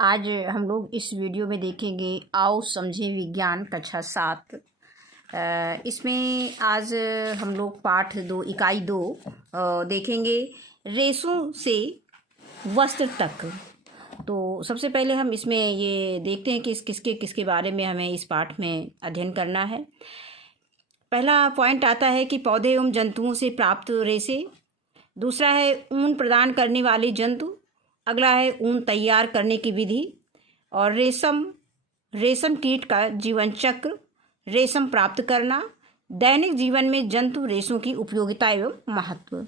आज हम लोग इस वीडियो में देखेंगे आओ समझें विज्ञान कक्षा 7। इसमें आज हम लोग पाठ 2 इकाई 2 देखेंगे रेशों से वस्त्र तक। तो सबसे पहले हम इसमें ये देखते हैं कि किसके बारे में हमें इस पाठ में अध्ययन करना है। पहला पॉइंट आता है कि पौधे एवं जंतुओं से प्राप्त रेशे। दूसरा है ऊन प्रदान करने वाले जंतु। अगला है ऊन तैयार करने की विधि और रेशम कीट का जीवन चक्र, रेशम प्राप्त करना, दैनिक जीवन में जंतु रेशों की उपयोगिता एवं महत्व।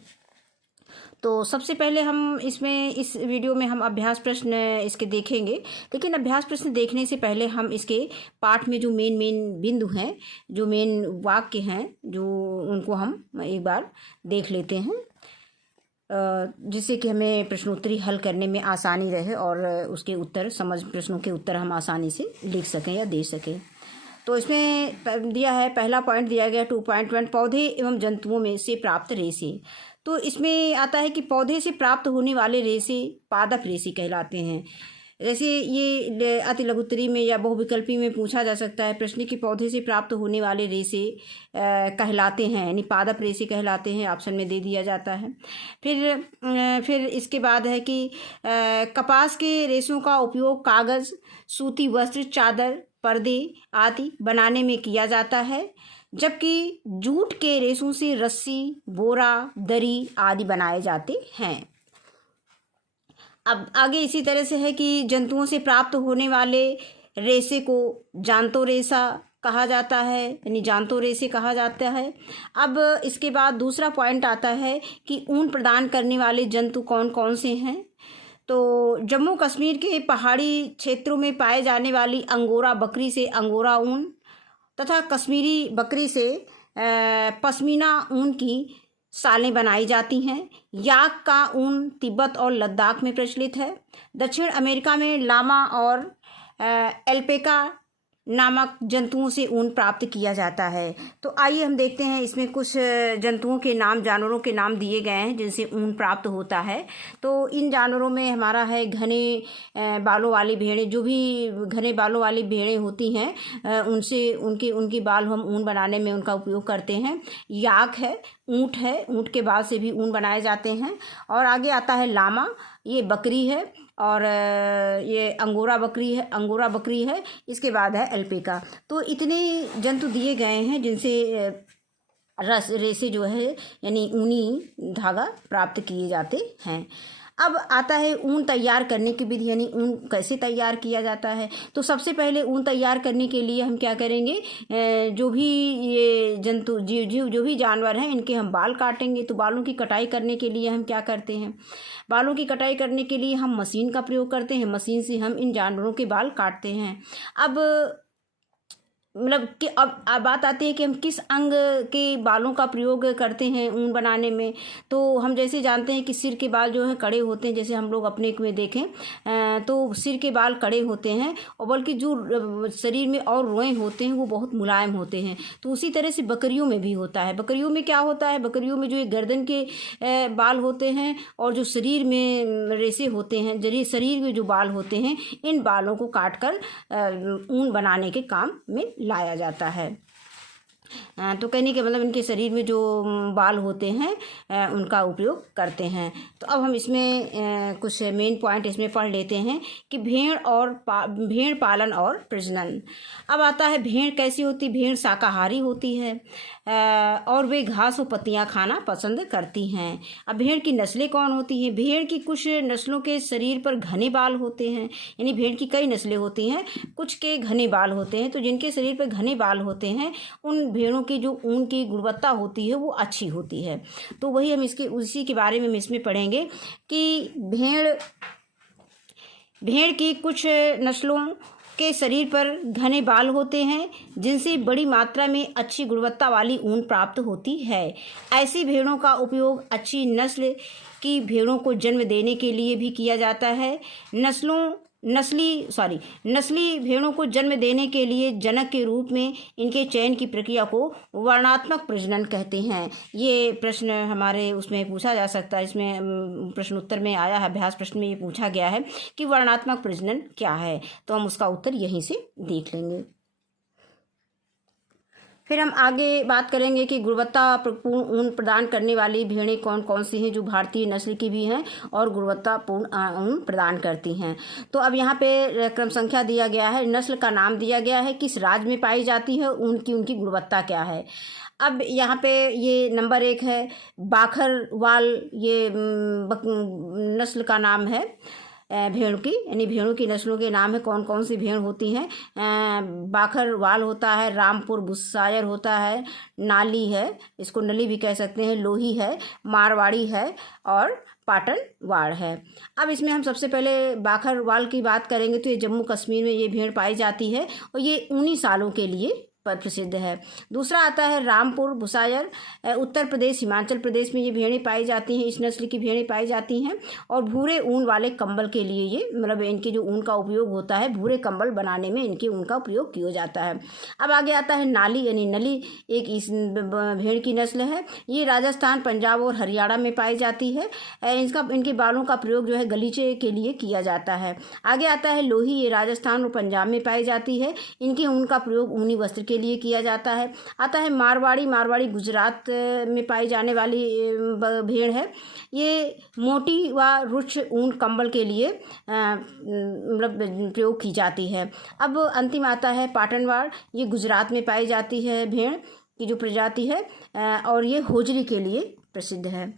तो सबसे पहले हम इस वीडियो में हम अभ्यास प्रश्न इसके देखेंगे, लेकिन अभ्यास प्रश्न देखने से पहले हम इसके पाठ में जो मेन बिंदु हैं, जो मेन वाक्य हैं, जो उनको हम एक बार देख लेते हैं, जिससे कि हमें प्रश्नोत्तरी हल करने में आसानी रहे और उसके उत्तर प्रश्नों के उत्तर हम आसानी से लिख सकें या दे सकें। तो इसमें दिया है, पहला पॉइंट दिया गया 2.1 पौधे एवं जंतुओं में से प्राप्त रेशे। तो इसमें आता है कि पौधे से प्राप्त होने वाले रेशे पादप रेशे कहलाते हैं। जैसे ये अति लघुत्तरी में या बहुविकल्पी में पूछा जा सकता है प्रश्न कि पौधे से प्राप्त होने वाले रेशे कहलाते हैं, यानी पादप रेशे कहलाते हैं, ऑप्शन में दे दिया जाता है। फिर इसके बाद है कि कपास के रेशों का उपयोग कागज़, सूती वस्त्र, चादर, पर्दे आदि बनाने में किया जाता है, जबकि जूट के रेशों से रस्सी, बोरा, दरी आदि बनाए जाते हैं। अब आगे इसी तरह से है कि जंतुओं से प्राप्त होने वाले रेशे को जांतो रेशा कहा जाता है, यानी जांतो रेशे कहा जाता है। अब इसके बाद दूसरा पॉइंट आता है कि ऊन प्रदान करने वाले जंतु कौन कौन से हैं। तो जम्मू कश्मीर के पहाड़ी क्षेत्रों में पाए जाने वाली अंगोरा बकरी से अंगोरा ऊन तथा कश्मीरी बकरी से पश्मीना ऊन की सालें बनाई जाती हैं। याक का ऊन तिब्बत और लद्दाख में प्रचलित है। दक्षिण अमेरिका में लामा और एल्पेका नामक जंतुओं से ऊन प्राप्त किया जाता है। तो आइए हम देखते हैं, इसमें कुछ जंतुओं के नाम, जानवरों के नाम दिए गए हैं जिनसे ऊन प्राप्त होता है। तो इन जानवरों में हमारा है घने बालों वाली भेड़ें। जो भी घने बालों वाली भेड़ें होती हैं उनसे उनकी बाल हम ऊन बनाने में उनका उपयोग करते हैं। याक है, ऊँट है, ऊँट के बाल से भी ऊन बनाए जाते हैं। और आगे आता है लामा, ये बकरी है, और ये अंगोरा बकरी है। इसके बाद है अल्पेका। तो इतने जंतु दिए गए हैं जिनसे रेशे जो है यानी ऊनी धागा प्राप्त किए जाते हैं। अब आता है ऊन तैयार करने की विधि, यानी ऊन कैसे तैयार किया जाता है। तो सबसे पहले ऊन तैयार करने के लिए हम क्या करेंगे, जो भी ये जंतु जीव जो भी जानवर हैं इनके हम बाल काटेंगे। तो बालों की कटाई करने के लिए हम क्या करते हैं, बालों की कटाई करने के लिए हम मशीन का प्रयोग करते हैं। मशीन से हम इन जानवरों के बाल काटते हैं। अब मतलब कि अब बात आती है कि हम किस अंग के बालों का प्रयोग करते हैं ऊन बनाने में। तो हम जैसे जानते हैं कि सिर के बाल जो हैं कड़े होते हैं, जैसे हम लोग अपने में देखें तो सिर के बाल कड़े होते हैं, और बल्कि जो शरीर में और रोएं होते हैं वो बहुत मुलायम होते हैं। तो उसी तरह से बकरियों में भी होता है। बकरियों में क्या होता है, बकरियों में जो ये गर्दन के बाल होते हैं और जो शरीर में रेशे होते हैं, शरीर में जो बाल होते हैं, इन बालों को काट कर ऊन बनाने के काम में लाया जाता है। तो कहने के मतलब इनके शरीर में जो बाल होते हैं उनका उपयोग करते हैं। तो अब हम इसमें कुछ मेन पॉइंट इसमें पढ़ लेते हैं कि भेड़ पालन और प्रजनन। अब आता है भेड़ कैसी होती, भेड़ शाकाहारी होती है और वे घास और पत्तियां खाना पसंद करती हैं। अब भेड़ की नस्लें कौन होती हैं। भेड़ की कुछ नस्लों के शरीर पर घने बाल होते हैं, यानी भेड़ की कई नस्लें होती हैं, कुछ के घने बाल होते हैं। तो जिनके शरीर पर घने बाल होते हैं उन भेड़ों की जो ऊन की गुणवत्ता होती है वो अच्छी होती है। तो वही हम उसी के बारे में इसमें पढ़ेंगे कि भेड़ की कुछ नस्लों के शरीर पर घने बाल होते हैं जिनसे बड़ी मात्रा में अच्छी गुणवत्ता वाली ऊन प्राप्त होती है। ऐसी भेड़ों का उपयोग अच्छी नस्ल कि भेड़ों को जन्म देने के लिए भी किया जाता है। नस्ली भेड़ों को जन्म देने के लिए जनक के रूप में इनके चयन की प्रक्रिया को वर्णात्मक प्रजनन कहते हैं। ये प्रश्न हमारे उसमें पूछा जा सकता है, इसमें प्रश्न उत्तर में आया है, अभ्यास प्रश्न में ये पूछा गया है कि वर्णात्मक प्रजनन क्या है, तो हम उसका उत्तर यहीं से देख लेंगे। फिर हम आगे बात करेंगे कि गुणवत्तापूर्ण ऊन प्रदान करने वाली भेड़ें कौन कौन सी हैं जो भारतीय नस्ल की भी हैं और गुणवत्तापूर्ण ऊन प्रदान करती हैं। तो अब यहाँ पे क्रम संख्या दिया गया है, नस्ल का नाम दिया गया है, किस राज्य में पाई जाती है, उनकी गुणवत्ता क्या है। अब यहाँ पे ये नंबर 1 है बाखरवाल, ये नस्ल का नाम है भेड़ की, यानी भेड़ों की नस्लों के नाम है कौन कौन सी भेड़ होती हैं। बाखरवाल होता है, रामपुर बुसायर होता है, नाली है, इसको नली भी कह सकते हैं, लोही है, मारवाड़ी है और पाटनवाड़ है। अब इसमें हम सबसे पहले बाखरवाल की बात करेंगे तो ये जम्मू कश्मीर में ये भेड़ पाई जाती है और ये 19 सालों के लिए प्रसिद्ध है। दूसरा आता है रामपुर बुसायर, उत्तर प्रदेश हिमाचल प्रदेश में ये भेड़ें पाई जाती हैं, इस नस्ल की भेड़ें पाई जाती हैं और भूरे ऊन वाले कंबल के लिए ये मतलब इनके जो ऊन का उपयोग होता है, भूरे कंबल बनाने में इनके ऊन का उपयोग किया जाता है। अब आगे आता है नाली, यानी नली एक इस भेड़ की नस्ल है, ये राजस्थान पंजाब और हरियाणा में पाई जाती है। इनके बालों का प्रयोग जो है गलीचे के लिए किया जाता है। आगे आता है लोही, ये राजस्थान और पंजाब में पाई जाती है, इनके ऊन का प्रयोग ऊनी वस्त्र के लिए किया जाता है। आता है मारवाड़ी गुजरात में पाई जाने वाली भेड़ है, ये मोटी व रुक्ष ऊन कंबल के लिए मतलब प्रयोग की जाती है। अब अंतिम आता है पाटनवाड़, ये गुजरात में पाई जाती है भेड़ की जो प्रजाति है और ये होजरी के लिए प्रसिद्ध है।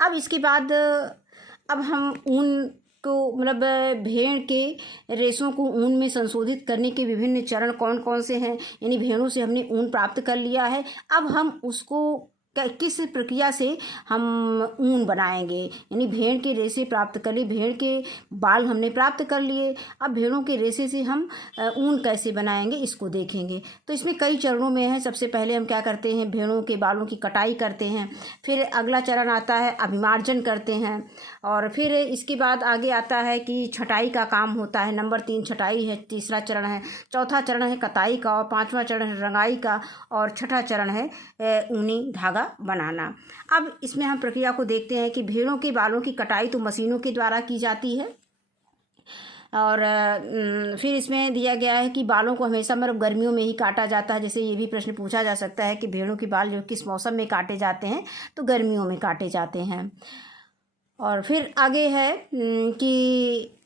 अब इसके बाद अब हम ऊन को मतलब भेड़ के रेशों को ऊन में संशोधित करने के विभिन्न चरण कौन कौन से हैं, यानी भेड़ों से हमने ऊन प्राप्त कर लिया है, अब हम उसको किस प्रक्रिया से हम ऊन बनाएंगे, यानी भेड़ के रेशे प्राप्त कर लिए, भेड़ के बाल हमने प्राप्त कर लिए, अब भेड़ों के रेशे से हम ऊन कैसे बनाएंगे इसको देखेंगे। तो इसमें कई चरणों में है। सबसे पहले हम क्या करते हैं, भेड़ों के बालों की कटाई करते हैं, फिर अगला चरण आता है अभिमार्जन करते हैं और फिर इसके बाद आगे आता है कि छटाई का काम होता है। नंबर 3 छटाई है, तीसरा चरण है, चौथा चरण है कताई का और 5वां चरण है रंगाई का और छठा चरण है ऊनी धागा बनाना। अब इसमें हम प्रक्रिया को देखते हैं कि भेड़ों के बालों की कटाई तो मशीनों के द्वारा की जाती है और फिर इसमें दिया गया है कि बालों को हमेशा मतलब गर्मियों में ही काटा जाता है। जैसे ये भी प्रश्न पूछा जा सकता है कि भेड़ों के बाल जो किस मौसम में काटे जाते हैं, तो गर्मियों में काटे जाते हैं। और फिर आगे है कि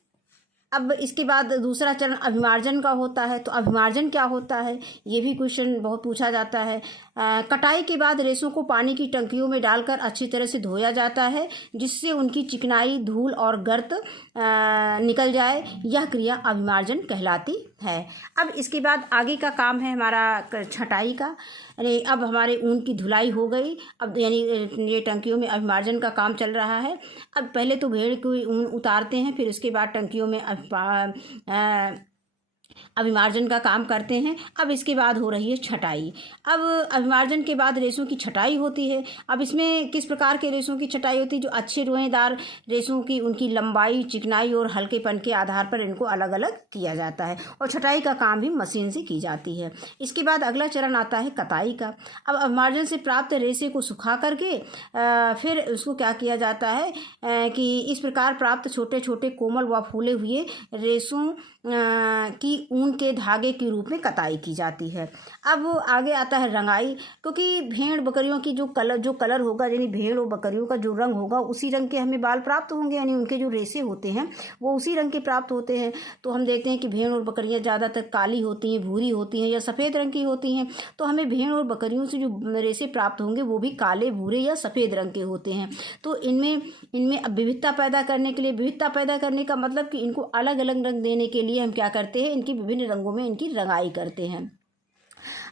अब इसके बाद दूसरा चरण अभिमार्जन का होता है। तो अभिमार्जन क्या होता है, ये भी क्वेश्चन बहुत पूछा जाता है। कटाई के बाद रेशों को पानी की टंकियों में डालकर अच्छी तरह से धोया जाता है जिससे उनकी चिकनाई, धूल और गर्त निकल जाए, यह क्रिया अभिमार्जन कहलाती है। अब इसके बाद आगे का काम है हमारा छटाई का, यानी अब हमारे ऊन की धुलाई हो गई, अब यानी ये टंकियों में अभिमार्जन का काम चल रहा है। अब पहले तो भेड़ की ऊन उतारते हैं, फिर उसके बाद टंकियों में अभिमार्जन का काम करते हैं। अब इसके बाद हो रही है छटाई। अब अभिमार्जन के बाद रेशों की छटाई होती है। अब इसमें किस प्रकार के रेशों की छटाई होती है, जो अच्छे रोएदार रेशों की उनकी लंबाई, चिकनाई और हल्केपन के आधार पर इनको अलग अलग किया जाता है और छटाई का काम भी मशीन से की जाती है। इसके बाद अगला चरण आता है कताई का। अब अभिमार्जन से प्राप्त रेशे को सुखा करके फिर उसको क्या किया जाता है कि इस प्रकार प्राप्त छोटे छोटे कोमल व फूले हुए रेशों की ऊन के धागे के रूप में कताई की जाती है। अब आगे आता है रंगाई, क्योंकि भेड़ बकरियों की जो कलर होगा, यानी भेड़ और बकरियों का जो रंग होगा उसी रंग के हमें बाल प्राप्त होंगे, यानी उनके जो रेशे होते हैं वो उसी रंग के प्राप्त होते हैं। तो हम देखते हैं कि भेड़ और बकरियां ज़्यादातर काली होती हैं, भूरी होती हैं या सफ़ेद रंग की होती हैं। तो हमें भेड़ और बकरियों से जो रेशे प्राप्त होंगे वो भी काले, भूरे या सफ़ेद रंग के होते हैं। तो इनमें अब विविधता पैदा करने के लिए, विविधता पैदा करने का मतलब कि इनको अलग अलग रंग देने के लिए हम क्या करते हैं, इनकी विभिन्न रंगों में इनकी रंगाई करते हैं।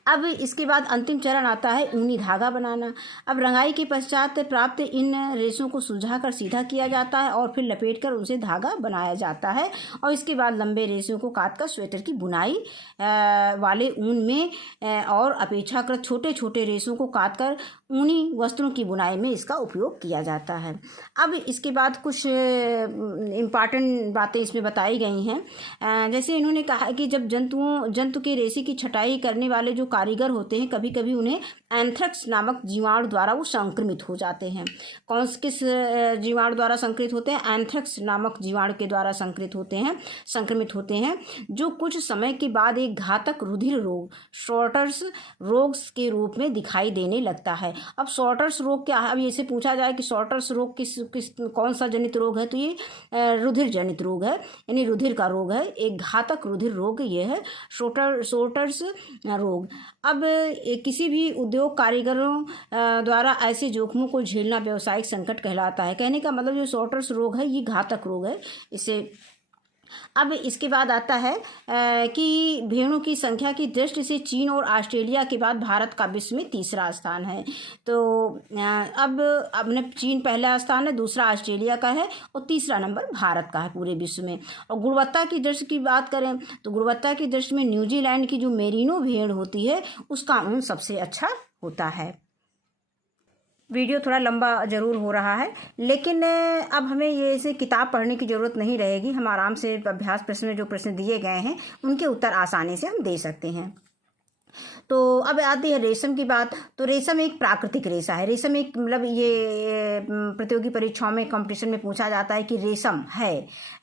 अब इसके बाद अंतिम चरण आता है ऊनी धागा बनाना। अब रंगाई के पश्चात प्राप्त इन रेशों को सुलझाकर सीधा किया जाता है और फिर लपेटकर उनसे धागा बनाया जाता है और इसके बाद लंबे रेशों को काटकर स्वेटर की बुनाई वाले ऊन में और अपेक्षाकृत छोटे छोटे रेशों को काटकर ऊनी वस्त्रों की बुनाई में इसका उपयोग किया जाता है। अब इसके बाद कुछ इम्पॉर्टेंट बातें इसमें बताई गई हैं। जैसे इन्होंने कहा कि जब जंतु के रेशे की छटाई करने वाले जो कारीगर होते हैं, कभी कभी उन्हें एंथ्रेक्स नामक जीवाणु द्वारा वो संक्रमित हो जाते हैं। किस जीवाणु द्वारा संक्रमित होते हैं? एंथ्रेक्स नामक जीवाणु के द्वारा संक्रमित होते हैं, जो कुछ समय के बाद एक घातक रुधिर रोग शॉर्टर्स रोग के रूप में दिखाई देने लगता है। अब शॉर्टर्स रोग क्या है? अब इसे पूछा जाए कि शॉर्टर्स रोग कौन सा जनित रोग है, तो ये रुधिर जनित रोग है, यानी रुधिर का रोग है, एक घातक रुधिर रोग ये है शॉर्टर्स रोग। अब किसी भी उद्योग कारीगरों द्वारा ऐसे जोखिमों को झेलना व्यावसायिक संकट कहलाता है। कहने का मतलब जो शॉर्टर्स रोग है ये घातक रोग है इसे। अब इसके बाद आता है कि भेड़ों की संख्या की दृष्टि से चीन और ऑस्ट्रेलिया के बाद भारत का विश्व में तीसरा स्थान है। तो अब अपने चीन पहला स्थान है, दूसरा ऑस्ट्रेलिया का है और तीसरा नंबर भारत का है पूरे विश्व में। और गुणवत्ता की दृष्टि की बात करें तो गुणवत्ता की दृष्टि में न्यूजीलैंड की जो मेरिनो भेड़ होती है उसका ऊन सबसे अच्छा होता है। वीडियो थोड़ा लंबा ज़रूर हो रहा है, लेकिन अब हमें ये इसे किताब पढ़ने की ज़रूरत नहीं रहेगी। हम आराम से अभ्यास प्रश्न में जो प्रश्न दिए गए हैं उनके उत्तर आसानी से हम दे सकते हैं। तो अब आती है रेशम की बात। तो रेशम एक प्राकृतिक रेशा है। रेशम एक मतलब ये प्रतियोगी परीक्षाओं में कंपटीशन में पूछा जाता है कि रेशम है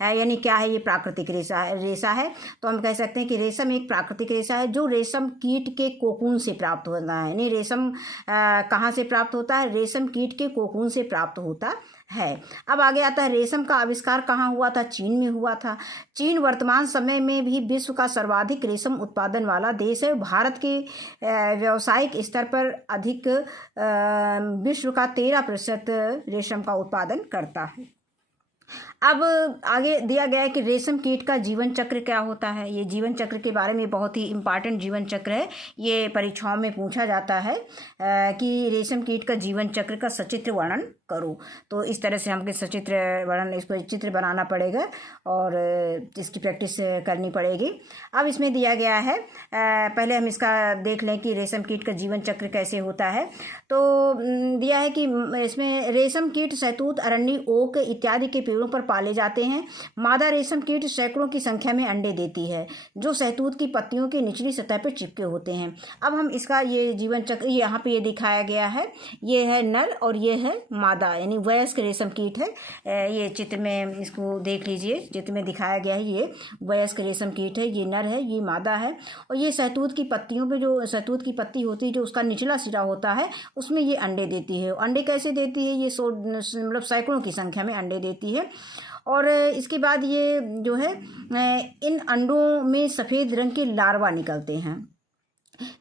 यानी क्या है, ये प्राकृतिक रेशा है। तो हम कह सकते हैं कि रेशम एक प्राकृतिक रेशा है जो रेशम कीट के कोकून से प्राप्त होता है। यानी रेशम कहाँ से प्राप्त होता है? रेशम कीट के कोकून से प्राप्त होता है। अब आगे आता है रेशम का आविष्कार कहाँ हुआ था? चीन में हुआ था। चीन वर्तमान समय में भी विश्व का सर्वाधिक रेशम उत्पादन वाला देश है। भारत के व्यावसायिक स्तर पर अधिक विश्व का 13% रेशम का उत्पादन करता है। अब आगे दिया गया है कि रेशम कीट का जीवन चक्र क्या होता है। ये जीवन चक्र के बारे में बहुत ही इम्पॉर्टेंट जीवन चक्र है, ये परीक्षाओं में पूछा जाता है कि रेशम कीट का जीवन चक्र का सचित्र वर्णन करो। तो इस तरह से हमको सचित्र वर्णन, इसको चित्र बनाना पड़ेगा और इसकी प्रैक्टिस करनी पड़ेगी। अब इसमें दिया गया है, पहले हम इसका देख लें कि रेशम कीट का जीवन चक्र कैसे होता है। तो दिया है कि इसमें रेशम कीट शहतूत, अरण्डी, ओक इत्यादि के पेड़ों पर पाले जाते हैं। मादा रेशम कीट सैकड़ों की संख्या में अंडे देती है जो शहतूत की पत्तियों की निचली सतह पर चिपके होते हैं। अब हम इसका ये जीवन चक्र यहाँ पे ये दिखाया गया है, ये है नर और ये है मादा, यानी वयस्क रेशम कीट है। ये चित्र में इसको देख लीजिए, चित्र में दिखाया गया है, ये वयस्क रेशम कीट है, ये नर है, ये मादा है। और ये शहतूत की पत्तियों पे जो शहतूत की पत्ती होती है, जो उसका निचला सिरा होता है, उसमें ये अंडे देती है। अंडे कैसे देती है? ये मतलब सैकड़ों की संख्या में अंडे देती है। और इसके बाद ये जो है इन अंडों में सफ़ेद रंग के लार्वा निकलते हैं,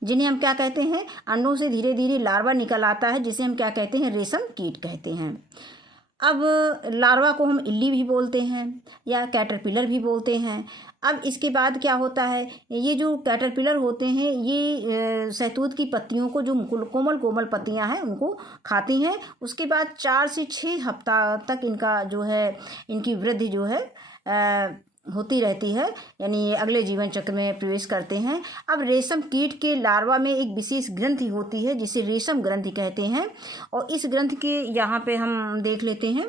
जिन्हें हम क्या कहते हैं? अंडों से धीरे धीरे लार्वा निकल आता है, जिसे हम क्या कहते हैं? रेशम कीट कहते हैं। अब लार्वा को हम इल्ली भी बोलते हैं या कैटरपिलर भी बोलते हैं। अब इसके बाद क्या होता है? ये जो कैटरपिलर होते हैं ये शहतूत की पत्तियों को, जो कोमल कोमल पत्तियां हैं, उनको खाती हैं। उसके बाद 4 से 6 हफ्ता तक इनका जो है, इनकी वृद्धि जो है होती रहती है, यानी ये अगले जीवन चक्र में प्रवेश करते हैं। अब रेशम कीट के लार्वा में एक विशेष ग्रंथि होती है जिसे रेशम ग्रंथि कहते हैं। और इस ग्रंथि के यहाँ पे हम देख लेते हैं,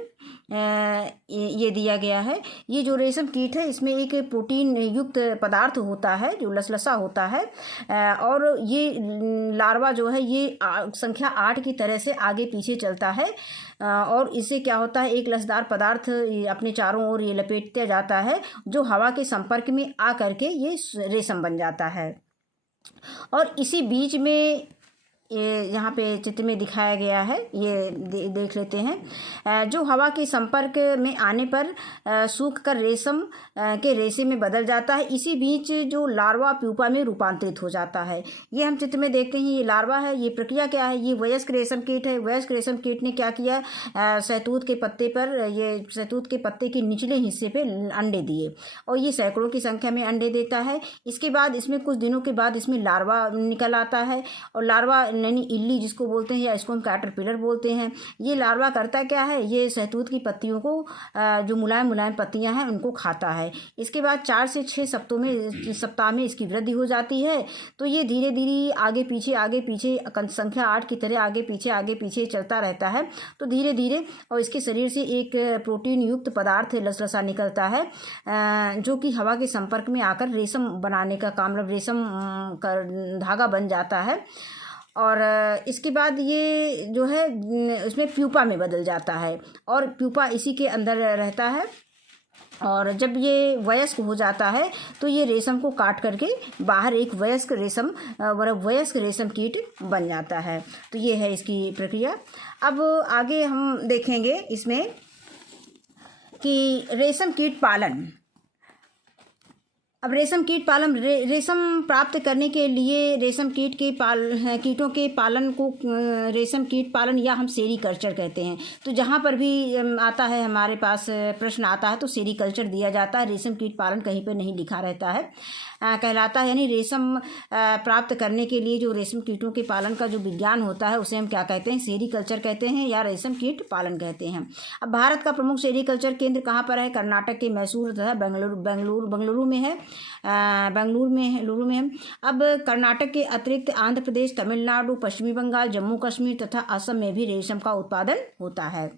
ये दिया गया है। ये जो रेशम कीट है इसमें एक प्रोटीन युक्त पदार्थ होता है जो लसलसा होता है। और ये लार्वा जो है ये संख्या 8 की तरह से आगे पीछे चलता है। और इससे क्या होता है? एक लसदार पदार्थ अपने चारों ओर ये लपेटते जाता है, जो हवा के संपर्क में आ करके ये रेशम बन जाता है। और इसी बीच में ये यहाँ पे चित्र में दिखाया गया है, ये देख लेते हैं। जो हवा के संपर्क में आने पर सूख कर रेशम के रेशे में बदल जाता है। इसी बीच जो लार्वा प्यूपा में रूपांतरित हो जाता है। ये हम चित्र में देखते हैं, ये लार्वा है। ये प्रक्रिया क्या है? ये वयस्क रेशम कीट है। वयस्क रेशम कीट ने क्या किया? शहतूत के पत्ते पर, ये शहतूत के पत्ते के निचले हिस्से पे अंडे दिए और ये सैकड़ों की संख्या में अंडे देता है। इसके बाद इसमें कुछ दिनों के बाद इसमें लार्वा निकल आता है और लार्वा यानी इल्ली जिसको बोलते हैं, या इसको हम कैटरपिलर बोलते हैं। ये लार्वा करता क्या है, ये शहतूत की पत्तियों को जो मुलायम मुलायम पत्तियां हैं उनको खाता है। इसके बाद 4 से 6 सप्ताह में इसकी वृद्धि हो जाती है। तो ये धीरे धीरे आगे पीछे संख्या 8 की तरह आगे पीछे चलता रहता है। तो धीरे धीरे और इसके शरीर से एक प्रोटीन युक्त पदार्थ लसलसा निकलता है, जो कि हवा के संपर्क में आकर रेशम बनाने का काम, रेशम का धागा बन जाता है। और इसके बाद ये जो है इसमें प्यूपा में बदल जाता है, और प्यूपा इसी के अंदर रहता है। और जब ये वयस्क हो जाता है तो ये रेशम को काट करके बाहर एक वयस्क रेशम कीट बन जाता है। तो ये है इसकी प्रक्रिया। अब आगे हम देखेंगे इसमें कि रेशम कीट पालन। अब रेशम कीट पालन, रेशम प्राप्त करने के लिए रेशम कीटों के पालन को रेशम कीट पालन या हम सेरीकल्चर कहते हैं। तो जहाँ पर भी आता है हमारे पास प्रश्न आता है तो सेरीकल्चर दिया जाता है, रेशम कीट पालन कहीं पर नहीं लिखा रहता है, कहलाता है। यानी रेशम प्राप्त करने के लिए जो रेशम कीटों के पालन का जो विज्ञान होता है उसे हम क्या कहते हैं, सेरीकल्चर कहते हैं या रेशम कीट पालन कहते हैं। अब भारत का प्रमुख सेरीकल्चर केंद्र कहाँ पर है? कर्नाटक के मैसूर तथा बेंगलुरु में है, बेंगलुरु में है। अब कर्नाटक के अतिरिक्त आंध्र प्रदेश, तमिलनाडु, पश्चिमी बंगाल, जम्मू कश्मीर तथा असम में भी रेशम का उत्पादन होता है।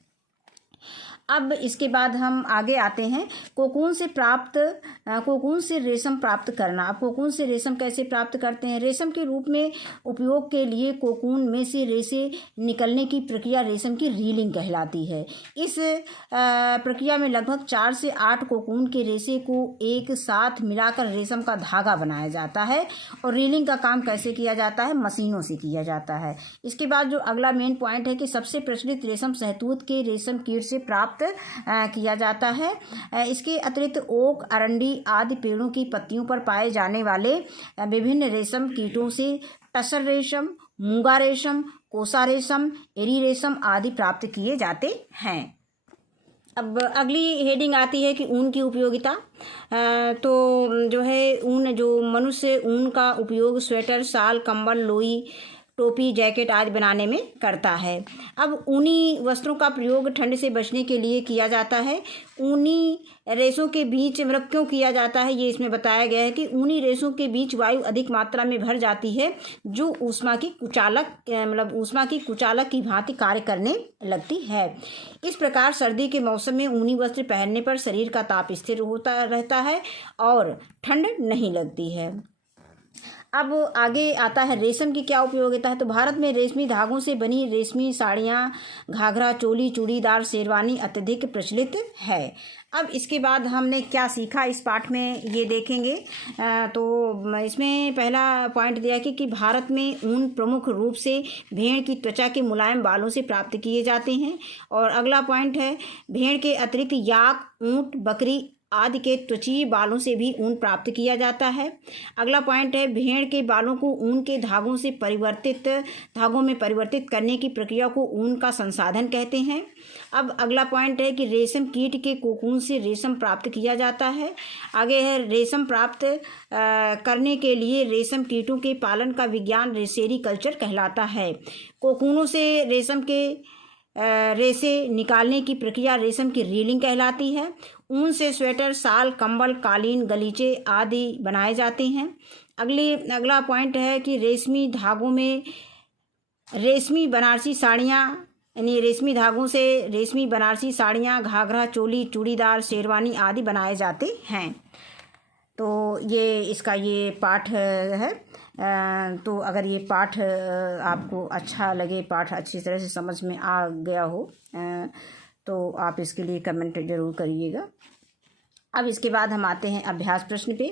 अब इसके बाद हम आगे आते हैं कोकून से रेशम प्राप्त करना। अब कोकून से रेशम कैसे प्राप्त करते हैं? रेशम के रूप में उपयोग के लिए कोकून में से रेशे निकलने की प्रक्रिया रेशम की रीलिंग कहलाती है। इस प्रक्रिया में लगभग 4 से 8 कोकून के रेशे को एक साथ मिलाकर रेशम का धागा बनाया जाता है। और रीलिंग का काम कैसे किया जाता है? मशीनों से किया जाता है। इसके बाद जो अगला मेन पॉइंट है कि सबसे प्रचलित रेशम शहतूत के रेशम कीट से प्राप्त किया जाता है। इसके अतिरिक्त ओक, अरंडी आदि पेड़ों की पत्तियों पर पाए जाने वाले विभिन्न रेशम कीटों से टसर रेशम, मूंगा रेशम, कोसा रेशम, एरी रेशम आदि प्राप्त किए जाते हैं। अब अगली हेडिंग आती है कि ऊन की उपयोगिता। तो जो है ऊन, जो मनुष्य ऊन का उपयोग स्वेटर, शाल, कंबल, लोई, टोपी, जैकेट आदि बनाने में करता है। अब ऊनी वस्त्रों का प्रयोग ठंड से बचने के लिए किया जाता है। ऊनी रेशों के बीच मतलब क्यों किया जाता है ये इसमें बताया गया है कि ऊनी रेशों के बीच वायु अधिक मात्रा में भर जाती है, जो ऊष्मा की कुचालक की भांति कार्य करने लगती है। इस प्रकार सर्दी के मौसम में ऊनी वस्त्र पहनने पर शरीर का ताप स्थिर होता रहता है और ठंड नहीं लगती है। अब आगे आता है रेशम की क्या उपयोगिता है। तो भारत में रेशमी धागों से बनी रेशमी साड़ियाँ, घाघरा, चोली, चूड़ीदार, शेरवानी अत्यधिक प्रचलित है। अब इसके बाद हमने क्या सीखा इस पाठ में ये देखेंगे। तो इसमें पहला पॉइंट दिया कि भारत में ऊन प्रमुख रूप से भेड़ की त्वचा के मुलायम बालों से प्राप्त किए जाते हैं। और अगला पॉइंट है भेड़ के अतिरिक्त याक, ऊँट, बकरी आदि के त्वचीय बालों से भी ऊन प्राप्त किया जाता है। अगला पॉइंट है भेड़ के बालों को ऊन के धागों में परिवर्तित करने की प्रक्रिया को ऊन का संसाधन कहते हैं। अब अगला पॉइंट है कि रेशम कीट के कोकून से रेशम प्राप्त किया जाता है। आगे है रेशम प्राप्त करने के लिए रेशम कीटों के पालन का विज्ञान सेरीकल्चर कहलाता है। कोकूनों से रेशम के रेशे निकालने की प्रक्रिया रेशम की रीलिंग कहलाती है। ऊन से स्वेटर, शाल, कंबल, कालीन, गलीचे आदि बनाए जाते हैं। अगला पॉइंट है कि रेशमी धागों में रेशमी बनारसी साड़ियाँ, यानी रेशमी धागों से रेशमी बनारसी साड़ियाँ, घाघरा, चोली, चूड़ीदार, शेरवानी आदि बनाए जाते हैं। तो ये इसका ये पाठ है। तो अगर ये पाठ आपको अच्छा लगे, पाठ अच्छी तरह से समझ में आ गया हो, तो आप इसके लिए कमेंट ज़रूर करिएगा। अब इसके बाद हम आते हैं अभ्यास प्रश्न पे।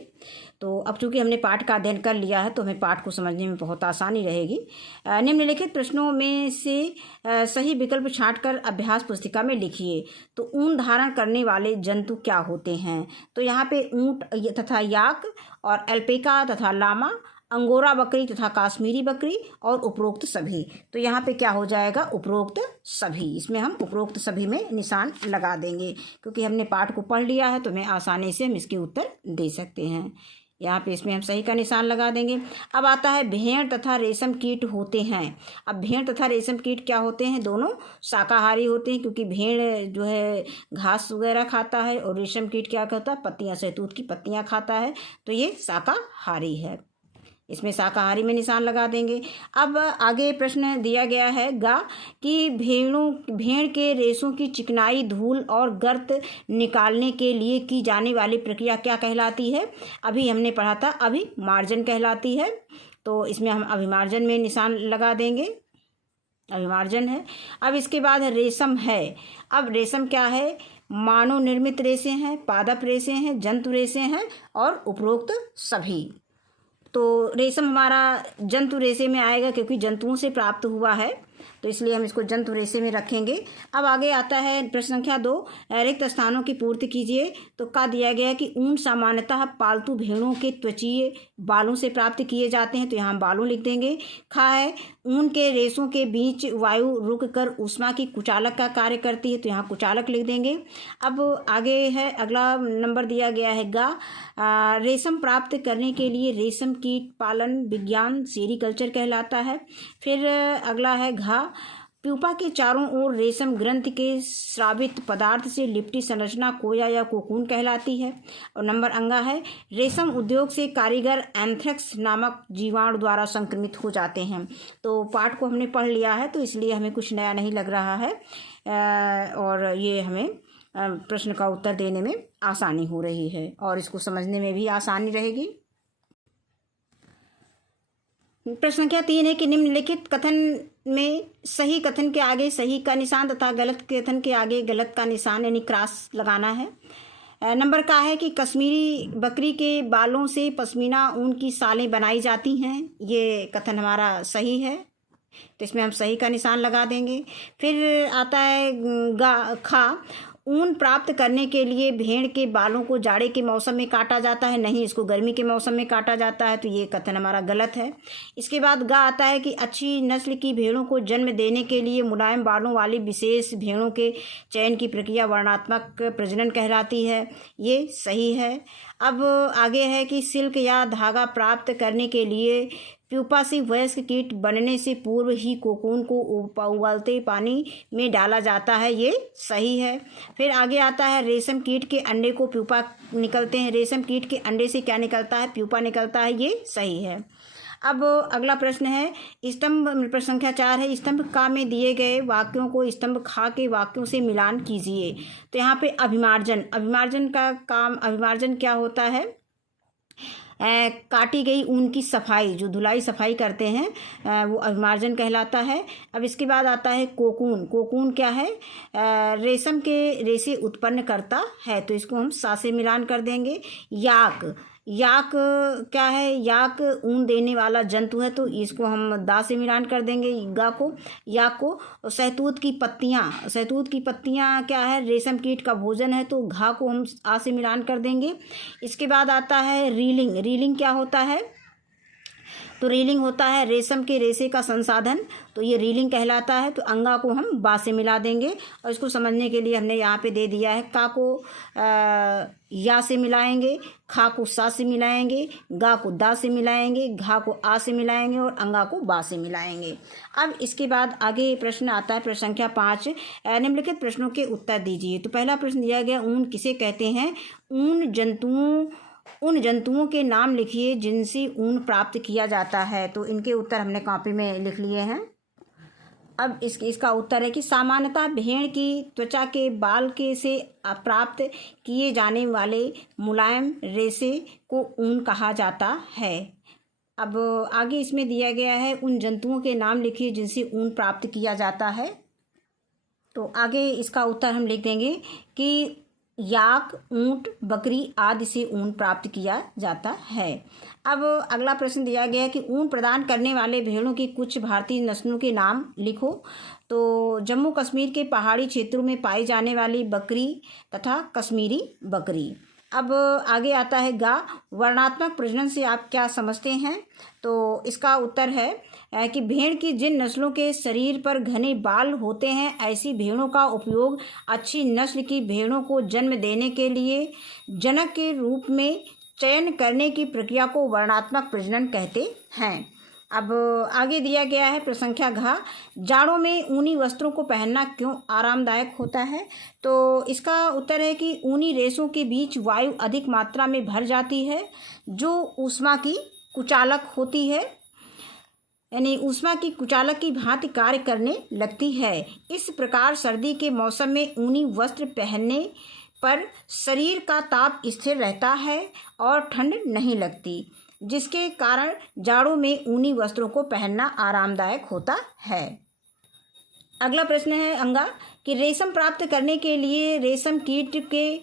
तो अब चूँकि हमने पाठ का अध्ययन कर लिया है तो हमें पाठ को समझने में बहुत आसानी रहेगी। निम्नलिखित प्रश्नों में से सही विकल्प छांटकर अभ्यास पुस्तिका में लिखिए। तो ऊन धारण करने वाले जंतु क्या होते हैं? तो यहाँ पे ऊँट तथा याक और एल्पेका तथा लामा, अंगोरा बकरी तथा काश्मीरी बकरी और उपरोक्त सभी। तो यहाँ पे क्या हो जाएगा? उपरोक्त सभी। इसमें हम उपरोक्त सभी में निशान लगा देंगे क्योंकि हमने पाठ को पढ़ लिया है तो हमें आसानी से हम इसके उत्तर दे सकते हैं। यहाँ पे इसमें हम सही का निशान लगा देंगे। अब आता है भेड़ तथा रेशम कीट होते हैं। अब भेड़ तथा रेशम कीट क्या होते हैं? दोनों शाकाहारी होते हैं, क्योंकि भेड़ जो है घास वगैरह खाता है और रेशम कीट क्या करता है? पत्तियाँ, शहतूत की पत्तियाँ खाता है, तो ये शाकाहारी है। इसमें शाकाहारी में निशान लगा देंगे। अब आगे प्रश्न दिया गया है गा कि भेड़ के रेशों की चिकनाई, धूल और गर्त निकालने के लिए की जाने वाली प्रक्रिया क्या कहलाती है? अभी हमने पढ़ा था, अभिमार्जन कहलाती है। तो इसमें हम अभिमार्जन में निशान लगा देंगे, अभिमार्जन है। अब इसके बाद रेशम है। अब रेशम क्या है? मानव निर्मित रेशे हैं, पादप रेशे हैं, जंतु रेशे हैं और उपरोक्त सभी। तो रेशम हमारा जंतु रेशे में आएगा, क्योंकि जंतुओं से प्राप्त हुआ है, तो इसलिए हम इसको जंतु रेशे में रखेंगे। अब आगे आता है प्रश्न संख्या 2, रिक्त स्थानों की पूर्ति कीजिए। तो का दिया गया है कि ऊन सामान्यतः पालतू भेड़ों के त्वचीय बालों से प्राप्त किए जाते हैं, तो यहाँ हम बालों लिख देंगे। खा है ऊन के रेशों के बीच वायु रुक कर ऊष्मा की कुचालक का कार्य करती है, तो यहाँ कुचालक लिख देंगे। अब आगे है, अगला नंबर दिया गया है गा, रेशम प्राप्त करने के लिए रेशम कीट पालन विज्ञान सेरीकल्चर कहलाता है। फिर अगला है घा, प्यूपा के चारों ओर रेशम ग्रंथि के स्रावित पदार्थ से लिपटी संरचना कोया या कोकून कहलाती है। और नंबर अंगा है, रेशम उद्योग से कारीगर एंथ्रेक्स नामक जीवाणु द्वारा संक्रमित हो जाते हैं। तो पाठ को हमने पढ़ लिया है, तो इसलिए हमें कुछ नया नहीं लग रहा है और ये हमें प्रश्न का उत्तर देने में आसानी हो रही है और इसको समझने में भी आसानी रहेगी। प्रश्न संख्या 3 है कि निम्नलिखित कथन में सही कथन के आगे सही का निशान तथा गलत कथन के आगे गलत का निशान यानी क्रॉस लगाना है। नंबर का है कि कश्मीरी बकरी के बालों से पश्मीना ऊन की सालें बनाई जाती हैं, ये कथन हमारा सही है, तो इसमें हम सही का निशान लगा देंगे। फिर आता है खा, ऊन प्राप्त करने के लिए भेड़ के बालों को जाड़े के मौसम में काटा जाता है, नहीं, इसको गर्मी के मौसम में काटा जाता है, तो ये कथन हमारा गलत है। इसके बाद गा आता है कि अच्छी नस्ल की भेड़ों को जन्म देने के लिए मुलायम बालों वाली विशेष भेड़ों के चयन की प्रक्रिया वर्णात्मक प्रजनन कहलाती है, ये सही है। अब आगे है कि सिल्क या धागा प्राप्त करने के लिए प्यूपा से वयस्क कीट बनने से पूर्व ही कोकून को उबालते पानी में डाला जाता है, ये सही है। फिर आगे आता है रेशम कीट के अंडे को प्यूपा निकलते हैं, रेशम कीट के अंडे से क्या निकलता है? प्यूपा निकलता है, ये सही है। अब अगला प्रश्न है स्तंभ, प्रश्न संख्या 4 है, स्तंभ का में दिए गए वाक्यों को स्तंभ खा के वाक्यों से मिलान कीजिए। तो यहाँ पे अभिमार्जन का काम, अभिमार्जन क्या होता है? काटी गई ऊन की सफाई, जो धुलाई सफाई करते हैं वो अभिमार्जन कहलाता है। अब इसके बाद आता है कोकून क्या है? रेशम के रेशे उत्पन्न करता है, तो इसको हम सा से मिलान कर देंगे। याक क्या है? याक ऊन देने वाला जंतु है, तो इसको हम दा से मिलान कर देंगे याक को। शहतूत की पत्तियाँ क्या है? रेशम कीट का भोजन है, तो घा को हम आ से मिलान कर देंगे। इसके बाद आता है रीलिंग क्या होता है? तो रीलिंग होता है रेशम के रेशे का संसाधन, तो ये रीलिंग कहलाता है, तो अंगा को हम बा से मिला देंगे। और इसको समझने के लिए हमने यहाँ पे दे दिया है, का को या से मिलाएंगे, खा को सा से मिलाएंगे, गा को दा से मिलाएंगे, घा को आ से मिलाएंगे और अंगा को बा से मिलाएंगे। अब इसके बाद आगे प्रश्न आता है प्रश्न संख्या 5, निम्नलिखित प्रश्नों के उत्तर दीजिए। तो पहला प्रश्न दिया गया, ऊन किसे कहते हैं? उन जंतुओं के नाम लिखिए जिनसे ऊन प्राप्त किया जाता है। तो इनके उत्तर हमने कॉपी में लिख लिए हैं। अब इसका उत्तर है कि सामान्यतः भेड़ की त्वचा के बाल के से प्राप्त किए जाने वाले मुलायम रेशे को ऊन कहा जाता है। अब आगे इसमें दिया गया है, उन जंतुओं के नाम लिखिए जिनसे ऊन प्राप्त किया जाता है। तो आगे इसका उत्तर हम लिख देंगे कि याक, ऊंट, बकरी आदि से ऊन प्राप्त किया जाता है। अब अगला प्रश्न दिया गया है कि ऊन प्रदान करने वाले भेड़ों की कुछ भारतीय नस्लों के नाम लिखो। तो जम्मू कश्मीर के पहाड़ी क्षेत्रों में पाई जाने वाली बकरी तथा कश्मीरी बकरी। अब आगे आता है गा, वर्णात्मक प्रजनन से आप क्या समझते हैं? तो इसका उत्तर है कि भेड़ की जिन नस्लों के शरीर पर घने बाल होते हैं, ऐसी भेड़ों का उपयोग अच्छी नस्ल की भेड़ों को जन्म देने के लिए जनक के रूप में चयन करने की प्रक्रिया को वर्णात्मक प्रजनन कहते हैं। अब आगे दिया गया है प्रश्न संख्या घ, जाड़ों में ऊनी वस्त्रों को पहनना क्यों आरामदायक होता है? तो इसका उत्तर है कि ऊनी रेशों के बीच वायु अधिक मात्रा में भर जाती है जो ऊष्मा की कुचालक होती है, यानी ऊष्मा की कुचालक की भांति कार्य करने लगती है। इस प्रकार सर्दी के मौसम में ऊनी वस्त्र पहनने पर शरीर का ताप स्थिर रहता है और ठंड नहीं लगती, जिसके कारण जाड़ों में ऊनी वस्त्रों को पहनना आरामदायक होता है। अगला प्रश्न है अंगा कि रेशम प्राप्त करने के लिए रेशम कीट के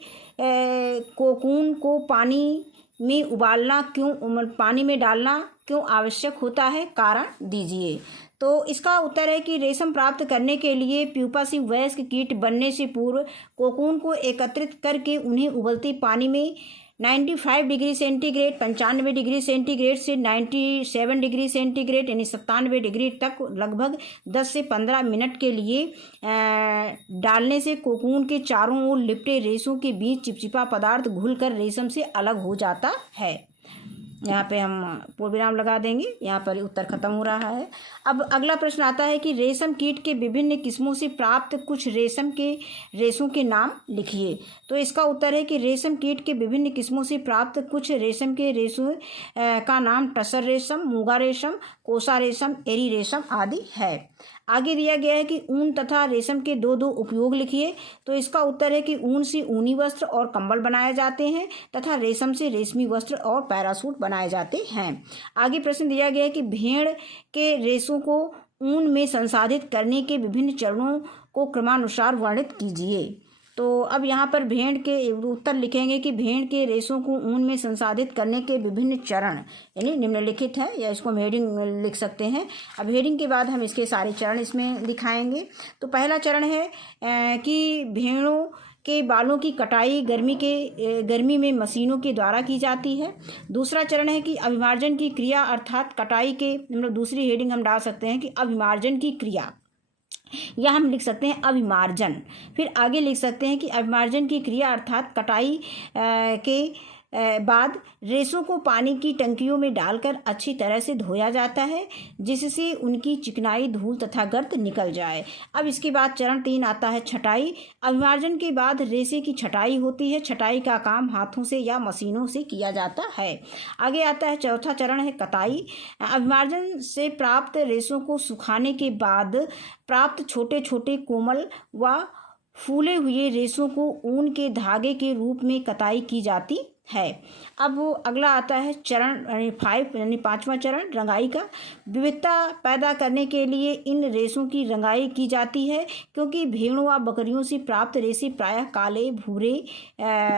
कोकून को पानी में डालना क्यों आवश्यक होता है? कारण दीजिए। तो इसका उत्तर है कि रेशम प्राप्त करने के लिए प्यूपा से वयस्क कीट बनने से पूर्व कोकून को एकत्रित करके उन्हें उबलते पानी में 95 डिग्री सेंटीग्रेड 95 डिग्री सेंटीग्रेड से 97 डिग्री सेंटीग्रेड यानी 97 डिग्री तक लगभग 10 से 15 मिनट के लिए डालने से कोकून के चारों ओर लिपटे रेशों के बीच चिपचिपा पदार्थ घुलकर रेशम से अलग हो जाता है। यहाँ पे हम पूर्ण विराम लगा देंगे, यहाँ पर उत्तर खत्म हो रहा है। अब अगला प्रश्न आता है कि रेशम कीट के विभिन्न किस्मों से प्राप्त कुछ रेशम के रेशों के नाम लिखिए। तो इसका उत्तर है कि रेशम कीट के विभिन्न किस्मों से प्राप्त कुछ रेशम के रेशों का नाम टसर रेशम, मूंगा रेशम, कोसा रेशम, एरी रेशम आदि है। आगे दिया गया है कि ऊन तथा रेशम के दो उपयोग लिखिए। तो इसका उत्तर है कि ऊन से ऊनी वस्त्र और कंबल बनाए जाते हैं तथा रेशम से रेशमी वस्त्र और पैरासूट बनाए जाते हैं। आगे प्रश्न दिया गया है कि भेड़ के रेशों को ऊन में संसाधित करने के विभिन्न चरणों को क्रमानुसार वर्णित कीजिए। तो अब यहाँ पर भेड़ के उत्तर लिखेंगे कि भेड़ के रेशों को ऊन में संसाधित करने के विभिन्न चरण यानी निम्नलिखित है, या इसको हम हेडिंग लिख सकते हैं। अब हेडिंग के बाद हम इसके सारे चरण इसमें दिखाएंगे। तो पहला चरण है कि भेड़ों के बालों की कटाई गर्मी में मशीनों के द्वारा की जाती है। दूसरा चरण है कि अभिमार्जन की क्रिया अर्थात कटाई के दूसरी हेडिंग हम डाल सकते हैं कि अभिमार्जन की क्रिया, या हम लिख सकते हैं अभिमार्जन। फिर आगे लिख सकते हैं कि अभिमार्जन की क्रिया अर्थात कटाई के बाद रेशों को पानी की टंकियों में डालकर अच्छी तरह से धोया जाता है जिससे उनकी चिकनाई, धूल तथा गर्द निकल जाए। अब इसके बाद चरण 3 आता है छटाई। अभिमार्जन के बाद रेशे की छटाई होती है। छटाई का काम हाथों से या मशीनों से किया जाता है। आगे आता है चौथा चरण है कताई। अभिमार्जन से प्राप्त रेशों को सुखाने के बाद प्राप्त छोटे छोटे कोमल व फूले हुए रेशों को ऊन के धागे के रूप में कताई की जाती है। अब अगला आता है चरण 5 यानी 5वां चरण रंगाई का। विविधता पैदा करने के लिए इन रेशों की रंगाई की जाती है क्योंकि भेड़ों व बकरियों से प्राप्त रेशे प्रायः काले, भूरे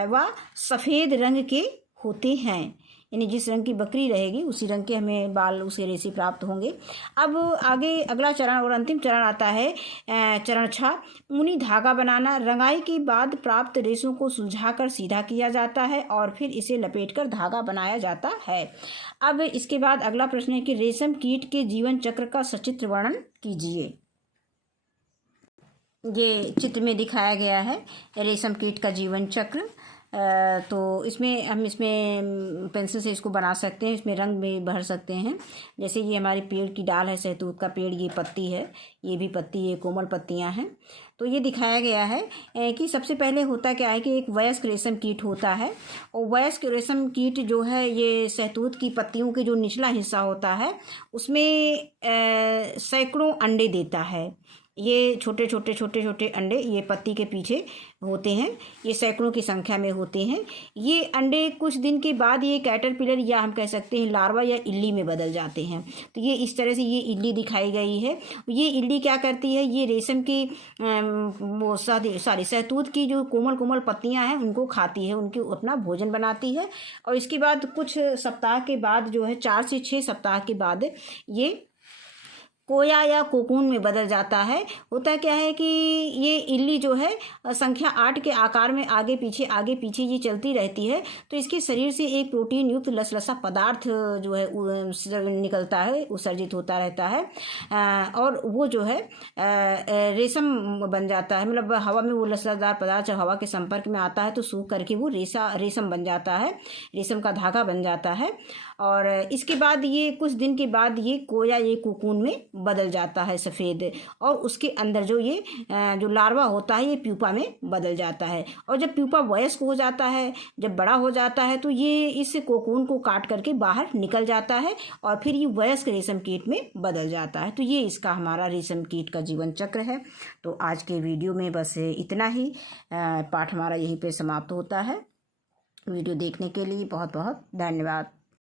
व सफ़ेद रंग के होते हैं, यानी जिस रंग की बकरी रहेगी उसी रंग के हमें बाल उसे रेशे प्राप्त होंगे। अब आगे अगला चरण और अंतिम चरण आता है चरण 6 ऊनी धागा बनाना। रंगाई के बाद प्राप्त रेशों को सुलझाकर सीधा किया जाता है और फिर इसे लपेटकर धागा बनाया जाता है। अब इसके बाद अगला प्रश्न है कि रेशम कीट के जीवन चक्र का सचित्र वर्णन कीजिए। ये चित्र में दिखाया गया है रेशम कीट का जीवन चक्र। तो हम इसमें पेंसिल से इसको बना सकते हैं, इसमें रंग भी भर सकते हैं। जैसे ये हमारे पेड़ की डाल है, सहतूत का पेड़, ये पत्ती है, ये भी पत्ती, ये कोमल पत्तियां हैं। तो ये दिखाया गया है कि सबसे पहले होता क्या है कि एक वयस्क रेशम कीट होता है और वयस्क रेशम कीट जो है ये सहतूत की पत्तियों के जो निचला हिस्सा होता है उसमें सैकड़ों अंडे देता है। ये छोटे छोटे अंडे ये पत्ती के पीछे होते हैं, ये सैकड़ों की संख्या में होते हैं। ये अंडे कुछ दिन के बाद ये कैटरपिलर या हम कह सकते हैं लार्वा या इल्ली में बदल जाते हैं। तो ये इस तरह से ये इल्ली दिखाई गई है। ये इल्ली क्या करती है, ये रेशम की वो सारी सहतूत की जो कोमल पत्तियां हैं उनको खाती है, उनकी अपना भोजन बनाती है। और इसके बाद कुछ सप्ताह के बाद जो है 4 से 6 सप्ताह के बाद ये कोया या कोकून में बदल जाता है। होता क्या है कि ये इल्ली जो है संख्या 8 के आकार में आगे पीछे ये चलती रहती है, तो इसके शरीर से एक प्रोटीन युक्त लसलसा पदार्थ जो है निकलता है, उत्सर्जित होता रहता है, और वो जो है रेशम बन जाता है। मतलब हवा में वो लसलसादार पदार्थ जब हवा के संपर्क में आता है तो सूख करके वो रेशम बन जाता है, रेशम का धागा बन जाता है। और इसके बाद ये कुछ दिन के बाद ये कोया ये कोकून में बदल जाता है सफ़ेद, और उसके अंदर जो लार्वा होता है ये प्यूपा में बदल जाता है। और जब प्यूपा वयस्क हो जाता है, जब बड़ा हो जाता है, तो ये इस कोकून को काट करके बाहर निकल जाता है और फिर ये वयस्क रेशम कीट में बदल जाता है। तो ये इसका हमारा रेशम कीट का जीवन चक्र है। तो आज के वीडियो में बस इतना ही, पाठ हमारा यहीं पे समाप्त होता है। वीडियो देखने के लिए बहुत बहुत धन्यवाद।